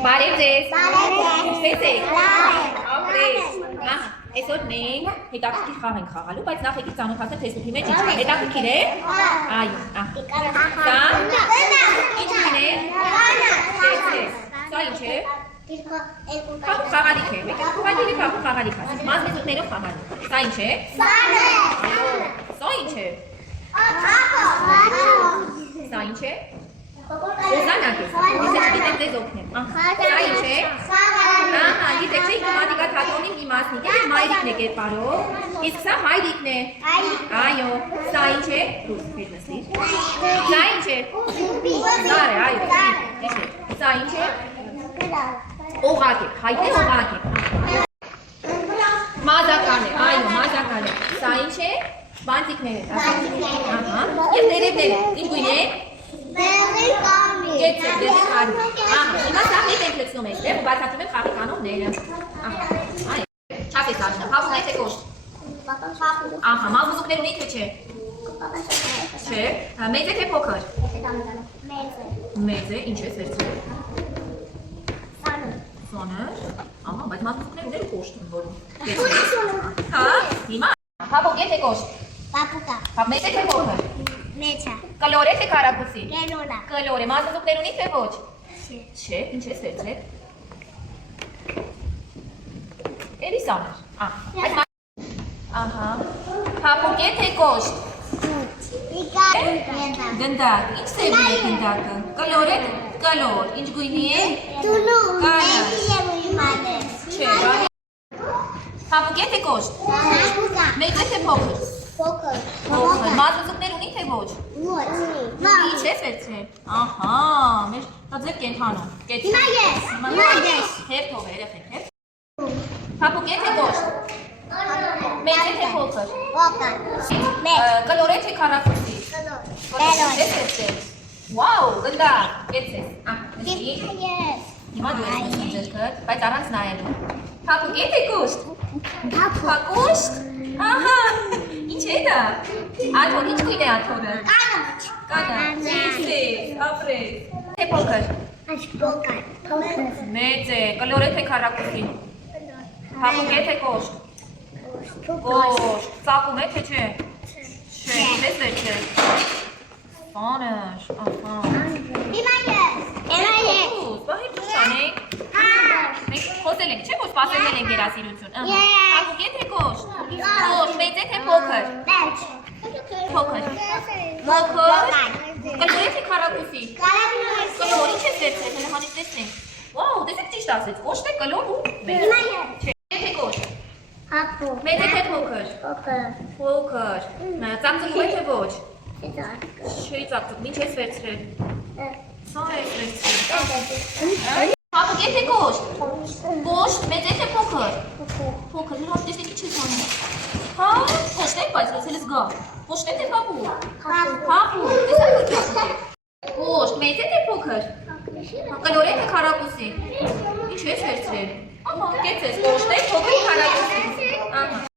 Բարև ձեզ։ Ինչպե՞ս եք։ Ապրես։ Այսօր մենք հետաքրքիր խաղ ենք խաղալու, բայց նախ եկեք ծանոթացնել Facebook-ի մեջ ինչ է։ Հետաքրքիր է։ Այո, Սա ինչ է։ Սա ինչ է։ Խաղալիք է։ Եկեք ուղղակի խաղալիք է։ Մազմեզուկներով խաղալիք։ Սա ինչ է։ Սա ինչ է։ Սա ինչ է։ Օզանակ է, ես չգիտեմ ձեզ օգնեմ, սա ինչ է, գիտեք չէ, ինքնատիկա թատրոնի մի մասնիկ է, մայրիկն է կերպարով, իսկ սա մայրիկն է, այո, սա ինչ է, սա ինչ է, զար է, այո, սա ինչ է, օղակ է, հայտ է օղակ է, մազական է, այո, մազական է, սա ինչ է, բանտիկներ է, և տերևներ է, ինչ գույն է, Գետը, դեպի կարմիր։ Հիմա սա հետ ենք լցնում ենք, ու բացատրում եմ խաղի կանոնները։ Չափ է սարժնը, հավուղ է թե կոշտ։ Մալվուզուկներ ունի թե չէ։ Չէ, մեծ է թե փոքր։ Մեծ է, ինչ է սերցրել։ Սոնր, բայց մալվուզուկներ ուներ ու կոշտ են որում։ Հիմա, հավուղ է թե կոշտ։ Մեծ է թե փոքր։ Կլոր է թե կարակուսի։ Կլոր է, մազվուզուկներ ունի թե ոչ։ Չէ, ինչ է սերցրել։ Էլի սանր։ Փափուկ է թե կոշտ։ Գնդակ, ինչ սերում է գնդակը։ Կլոր է, կլոր, ինչ գույնի է։ Չէ, փափուկ է թե կոշտ։ Մեծ է թե փոքր։ Մազվուզուկներ ունի թե ոչ։ Ինչ է սերցրել։ Մեր ձեր կենթանում։ Հիմա ես։ Հերթով է, երեխեք, հերթ։ Փափուկ է թե կոշտ։ Մեծ է թե փոքր։ Կլոր է թե քառակուսի։ Կլոր է սերցրել։ Վաու, գնդակ, կեցես։ Հիմա դու ես մուսում ձերքդ, բայց առանց նայելու։ Փափուկ է թե կոշտ։ Փակոշտ։ Ինչ է դա։ Աթոն, ինչ գույն է աթոնը։ Կանաչ, ապրես։ Թե փոքր։ Մեծ է, կլոր է թե քառակուսի։ Փափուկ է թե կոշտ։ Կոշտ, ծակում է թե չէ։ Չէ, ինչ է չէ։ Սանր, Հիմա ես։ Բա հետ դուք չանեք։ Մենք խոսել ենք, չէ՞ որ սպասել ենք երասիրություն։ Փափուկ է թե կոշտ։ Կոշտ, մեծ է թե փոքր։ Փոքր։ Կլոր է թե քառակուսի։ Կլոր, ինչ է սերցրել, հենց հանից տեսնենք։ Վաու, տեսեք ճիշտ ասեց, կոշտ է, կլոր ու մեծ։ Չէ, թե կոշտ։ Մեծ է թե փոքր։ Փոքր։ Ծաղծղում է թե ոչ։ Չէ, ծաղծղում, ինչ է սերցրել։ Սա է սերցրել։ Փափուկ է թե կոշտ։ Կոշտ, մեծ է թե փոքր։ Փոքր, հենց տեսեք ինչ է սանում։ Կոշտ է, բայց ոնց էլ զգա։ Կոշտ է թե փափուկ։ Փափուկ, տեսա՞ք որ փափուկ է։ Կոշտ, մեծ է թե փոքր։ Կլոր է թե քառակուսի։ Ինչ է սերցրել։ Կեցես, կոշտ է, փոքր քառակուսի։